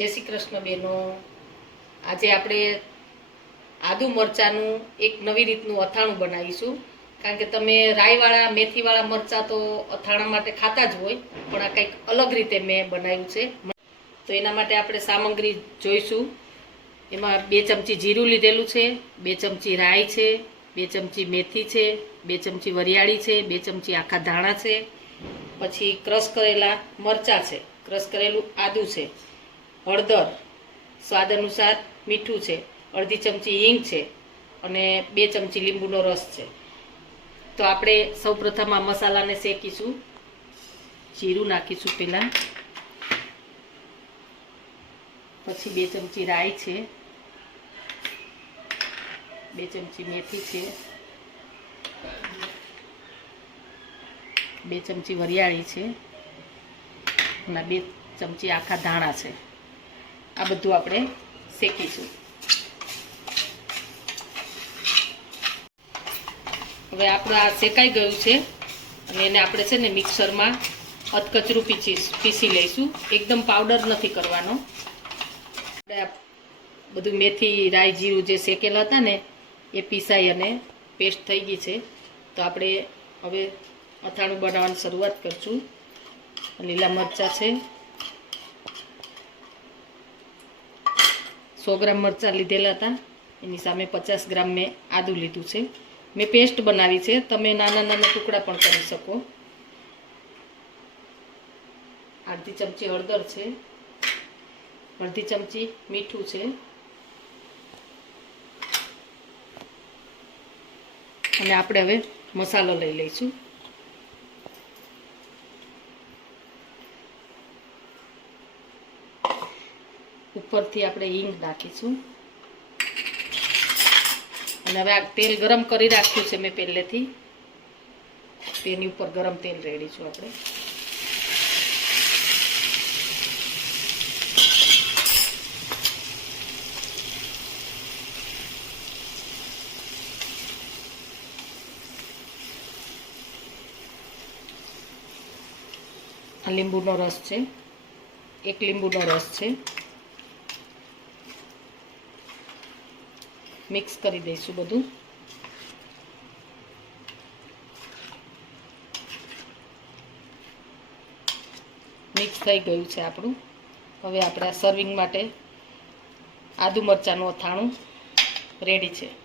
જય શ્રી કૃષ્ણ બેનો. આજે આપણે આદુ મરચાંનું એક નવી રીતનું અથાણું બનાવીશું. કારણ કે તમે રાઈવાળા મેથીવાળા મરચાં તો અથાણા માટે ખાતા જ હોય, પણ આ કંઈક અલગ રીતે મેં બનાવ્યું છે. તો એના માટે આપણે સામગ્રી જોઈશું. એમાં બે ચમચી જીરું લીધેલું છે, બે ચમચી રાઈ છે, બે ચમચી મેથી છે, બે ચમચી વરિયાળી છે, બે ચમચી આખા ધાણા છે. પછી ક્રશ કરેલા મરચાં છે. ક્રશ કરેલું આદું છે. હળદર, સ્વાદ અનુસાર મીઠું છે, અડધી ચમચી હિંગ છે અને બે ચમચી લીંબુનો રસ છે. તો આપણે સૌપ્રથમ આ મસાલાને શેકીશું. જીરું નાખીશું પહેલાં. પછી બે ચમચી રાઈ છે. બે ચમચી મેથી છે. બે ચમચી વરિયાળી છે. અને બે ચમચી આખા ધાણા છે. આ બધું આપણે શેકીશું. હવે આપણે આ શેકાઈ ગયું છે અને એને આપણે છે ને મિક્સરમાં અધકચરું પીસી પીસી લઈશું. એકદમ પાવડર નથી કરવાનો. બધું મેથી, રાઈ, જીરું જે શેકેલા હતા ને, એ પીસાઈ અને પેસ્ટ થઈ ગઈ છે. તો આપણે હવે અથાણું બનાવવાની શરૂઆત કરશું. લીલા મરચાં છે. સો ગ્રામ મરચાં લીધેલા હતા. એની સામે પચાસ ગ્રામ મેં આદું લીધું છે. મેં પેસ્ટ બનાવી છે. તમે નાના નાના ટુકડા પણ કરી શકો. અડધી ચમચી હળદર છે. અડધી ચમચી મીઠું છે. અને આપણે હવે મસાલો લઈ લઈશું. ઉપરથી આપણે હિંગ નાખીશું. અને હવે આ તેલ ગરમ કરી રાખ્યું છે મેં પહેલેથી. તેની ઉપર ગરમ તેલ રેડીશું આપણે. લીંબુનો રસ છે. એક લીંબુનો રસ છે. મિક્સ કરી દઈશું બધું. મિક્સ થઈ ગયું છે આપણું. હવે આપણે આ સર્વિંગ માટે આદુ મરચાંનું અથાણું રેડી છે.